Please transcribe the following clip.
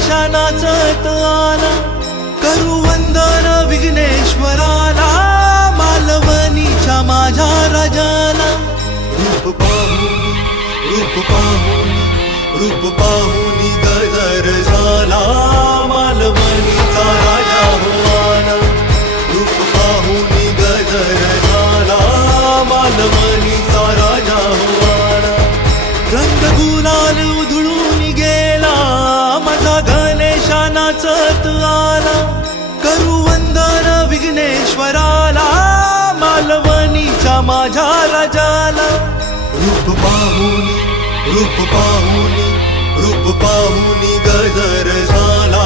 गणेशा नाचत आला, करू वंदन विघ्नेश्वराला, मालवणीच्या माझ्या राजाला. रूप पाहुनी गजर झाला, मालवणीचा राजा हो आला. रूप पाहुनी गजर झाला, मालवणीचा राजा हो आला. रंग गुलाल उधळून गेला, माझा गणेशा नाचत आला, करू वंदन विघ्नेश्वराला, मालवणीच्या माझ्या राजाला. रूप पाहुनी गजर झाला,